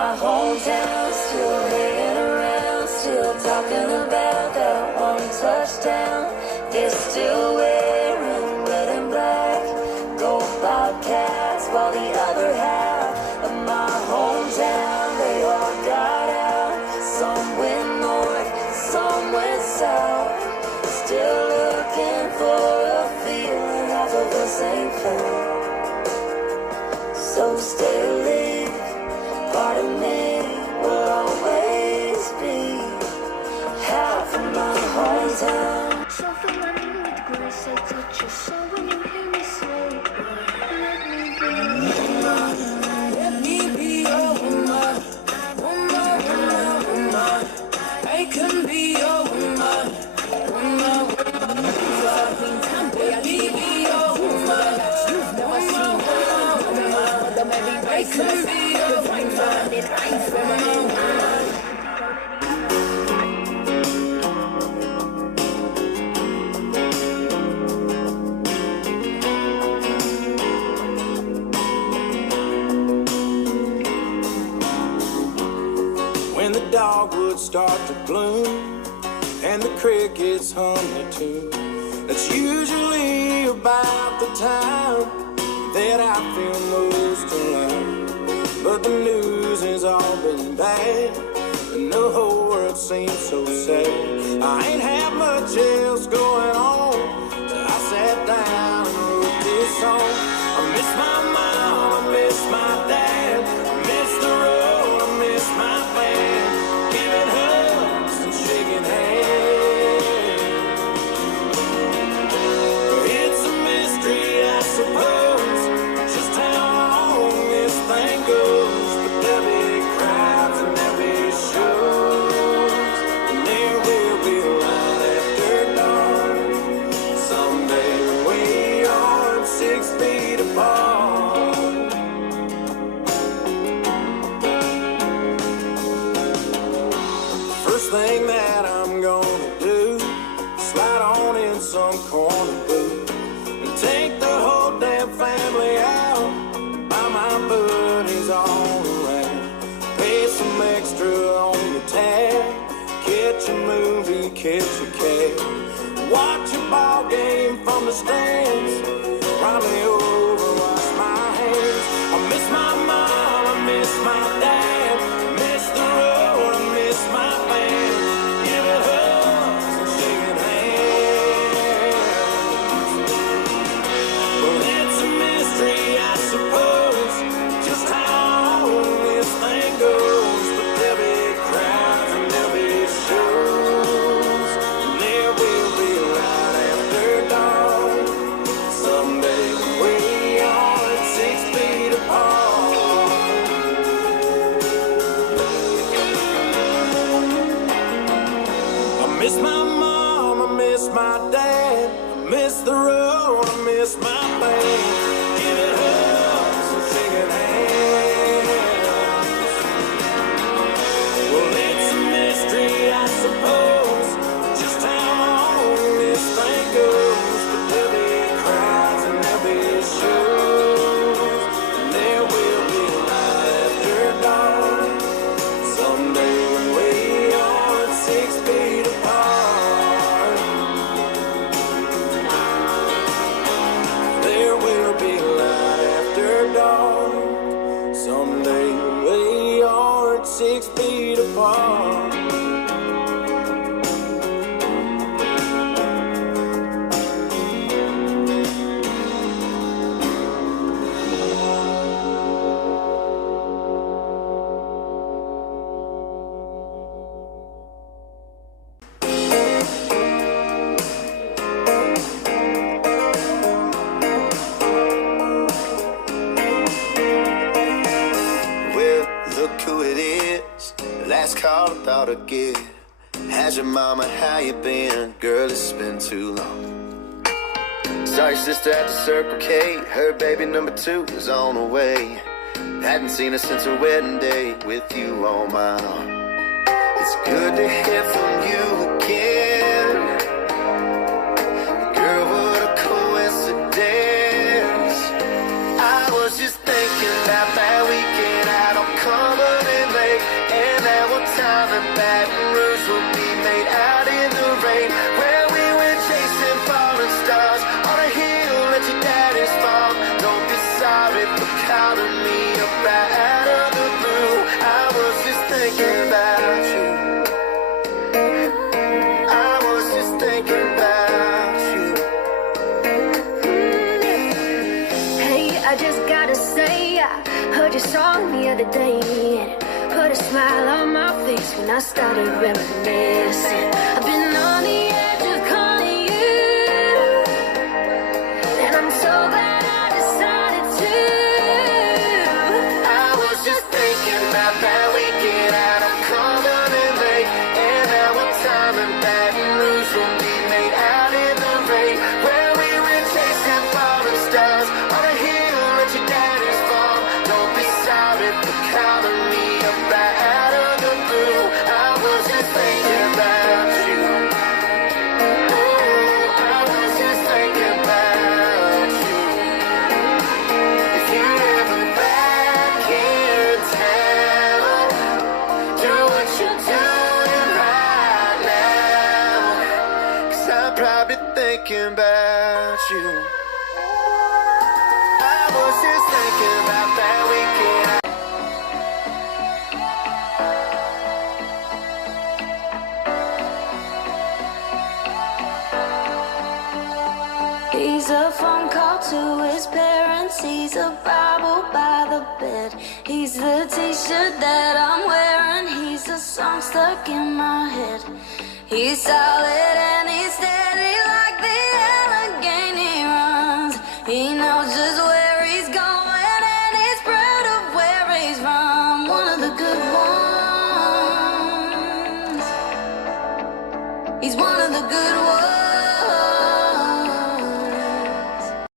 my hometown, still hanging around, still talking about that one touchdown. They're still wearing red and black, gold Bobcats, while the other half of my hometown, they all got out. Some went north, some went south, still looking for a feeling half of us ain't found. So stay alive, part of me will always be half of my hometown. Something running with grace, I touch your soul when you hear me say, let me be your woman, woman, woman, woman. I can be your woman, woman, woman, woman. Let me be your woman, woman, woman, woman. I can be your woman. When the dogwoods start to bloom and the crickets hum their tune, that's usually about the time that I feel most alive. But the news has all been bad and the whole world seems so sad. I ain't had much else going on, so I sat down and wrote this song. I miss my mom, I miss my dad, I miss the road, I miss my band, giving hugs and shaking hands. It's a mystery, I suppose, just how long this thing goes. But there'll be crowds and there'll be shows, and there will be light after dawn. Someday we aren't 6 feet apart. First thing that I'm gonna do, slide on in some corner booth and take the whole damn family out, buy my buddies all around, pay some extra on the tab, catch a movie, catch a cab, watch a ball game from the stands, probably over, wash my hands. I miss my mom, I miss my dad, miss the road, I miss my band, giving hugs and shaking hands. Well, it's a mystery, I suppose, just how long this thing goes. But there'll be crowds and there'll be shows, and there will be light after dawn. Someday we are 6 feet apart. I miss my mom, I miss my dad, I miss the road, I miss my band, giving hugs and shaking hands. Well, it's a mystery, I suppose, just how long this thing goes. But there'll be crowds and there'll be shows, and there will be light after dawn. Someday when we are 6 feet apart, there will be light after dawn. Someday when we are 6 feet apart. Well, look who it is. Last call I thought I'd get. How's your mama? How you been? Girl, it's been too long. Saw your sister at the Circle K. Her baby number 2 is on the way. Hadn't seen her since her wedding day with you on my arm. It's good to hear from you again. Girl, what a coincidence. I was just thinking about that weekend out on Cumberland. time in Baton Rouge will be made out in the rain, where we went chasing falling stars on a hill at your daddy's farm. Don't be sorry for calling me up out of the blue. I was just thinking about you. I was just thinking about you. Hey, I just gotta say, I heard your song the other day, and it put a smile on my face when I started reminiscing. I've been on the edge of calling you, and I'm so glad I decided to. I was just thinking about that weekend out on Cumberland Lake, and our time in Baton Rouge will be made out in the rain, where we went chasing falling stars on a hill at your daddy's farm. Don't be sorry for calling me up out of the blue. I was just thinking about you. Oh, I was just thinking about you. If you're ever back in town, do what you're doing right now, 'cause I'm probably thinking about you. I was just thinking about that weekend. He's a phone call to his parents. He's a Bible by the bed. He's the t-shirt that I'm wearing. He's a song stuck in my head. He's solid and he's steady like the Allegheny runs. He knows just where he's going and he's proud of where he's from. One of the good ones. He's one of the good ones.